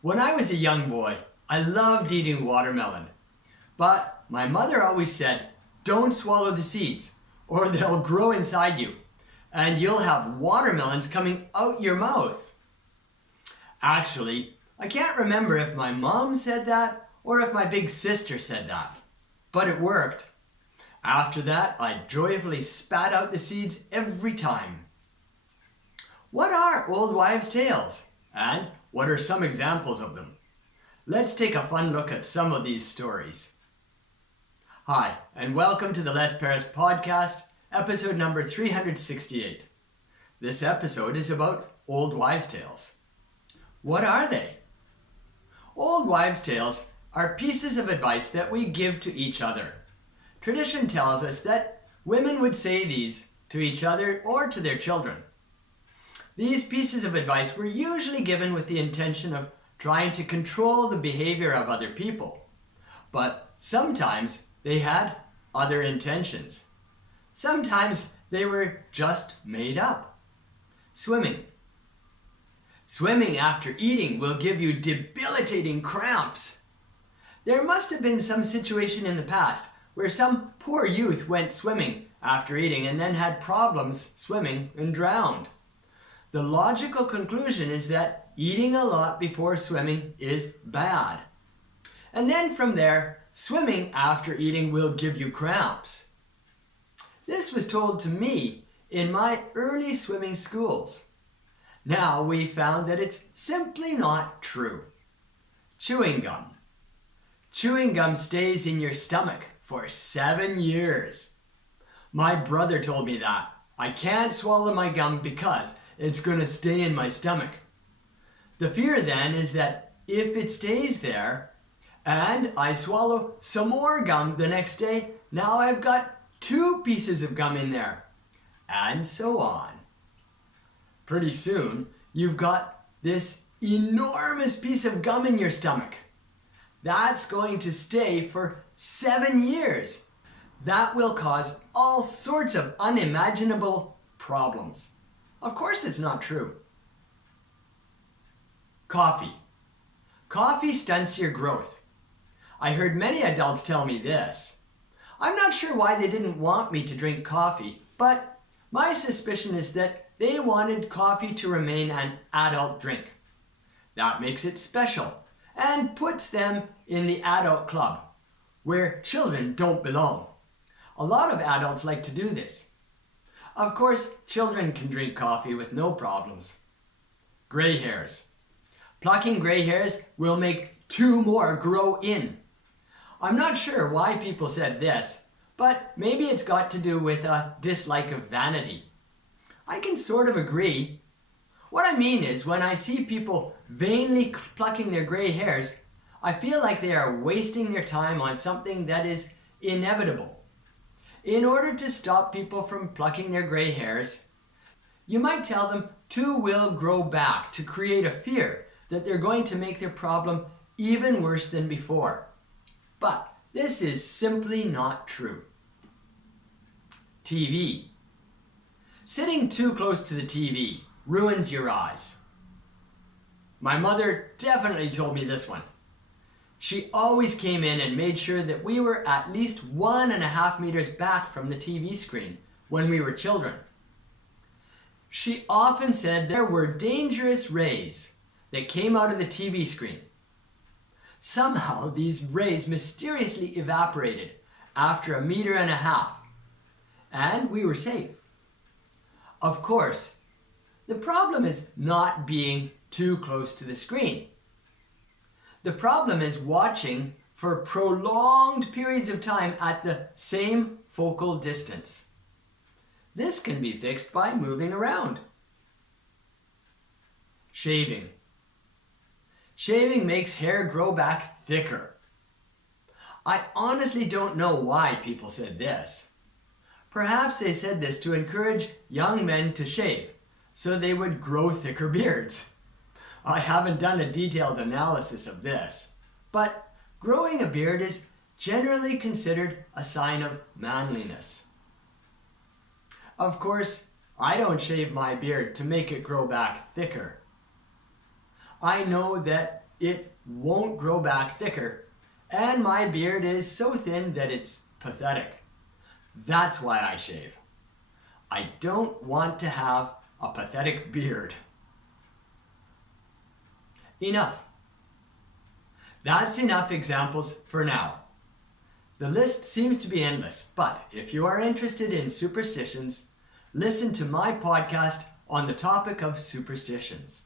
When I was a young boy, I loved eating watermelon. But my mother always said, don't swallow the seeds or they'll grow inside you and you'll have watermelons coming out your mouth. Actually, I can't remember if my mom said that or if my big sister said that, but it worked. After that, I joyfully spat out the seeds every time. What are old wives' tales? And what are some examples of them? Let's take a fun look at some of these stories. Hi, and welcome to the Les Paris podcast, episode number 368. This episode is about old wives' tales. What are they? Old wives' tales are pieces of advice that we give to each other. Tradition tells us that women would say these to each other or to their children. These pieces of advice were usually given with the intention of trying to control the behavior of other people. But sometimes they had other intentions. Sometimes they were just made up. Swimming. Swimming after eating will give you debilitating cramps. There must have been some situation in the past where some poor youth went swimming after eating and then had problems swimming and drowned. The logical conclusion is that eating a lot before swimming is bad. And then from there, swimming after eating will give you cramps. This was told to me in my early swimming schools. Now we found that it's simply not true. Chewing gum. Chewing gum stays in your stomach for 7 years. My brother told me that. I can't swallow my gum because it's going to stay in my stomach. The fear then is that if it stays there and I swallow some more gum the next day, now I've got 2 pieces of gum in there, and so on. Pretty soon, you've got this enormous piece of gum in your stomach. That's going to stay for 7 years. That will cause all sorts of unimaginable problems. Of course it's not true. Coffee. Coffee stunts your growth. I heard many adults tell me this. I'm not sure why they didn't want me to drink coffee, but my suspicion is that they wanted coffee to remain an adult drink. That makes it special and puts them in the adult club, where children don't belong. A lot of adults like to do this. Of course, children can drink coffee with no problems. Gray hairs. Plucking gray hairs will make 2 more grow in. I'm not sure why people said this, but maybe it's got to do with a dislike of vanity. I can sort of agree. What I mean is, when I see people vainly plucking their gray hairs, I feel like they are wasting their time on something that is inevitable. In order to stop people from plucking their gray hairs, you might tell them 2 will grow back to create a fear that they're going to make their problem even worse than before. But this is simply not true. TV. Sitting too close to the TV ruins your eyes. My mother definitely told me this one. She always came in and made sure that we were at least 1.5 meters back from the TV screen when we were children. She often said there were dangerous rays that came out of the TV screen. Somehow these rays mysteriously evaporated after 1.5 meters, and we were safe. Of course, the problem is not being too close to the screen. The problem is watching for prolonged periods of time at the same focal distance. This can be fixed by moving around. Shaving. Shaving makes hair grow back thicker. I honestly don't know why people said this. Perhaps they said this to encourage young men to shave, so they would grow thicker beards. I haven't done a detailed analysis of this, but growing a beard is generally considered a sign of manliness. Of course, I don't shave my beard to make it grow back thicker. I know that it won't grow back thicker, and my beard is so thin that it's pathetic. That's why I shave. I don't want to have a pathetic beard. Enough. That's enough examples for now. The list seems to be endless, but if you are interested in superstitions, listen to my podcast on the topic of superstitions.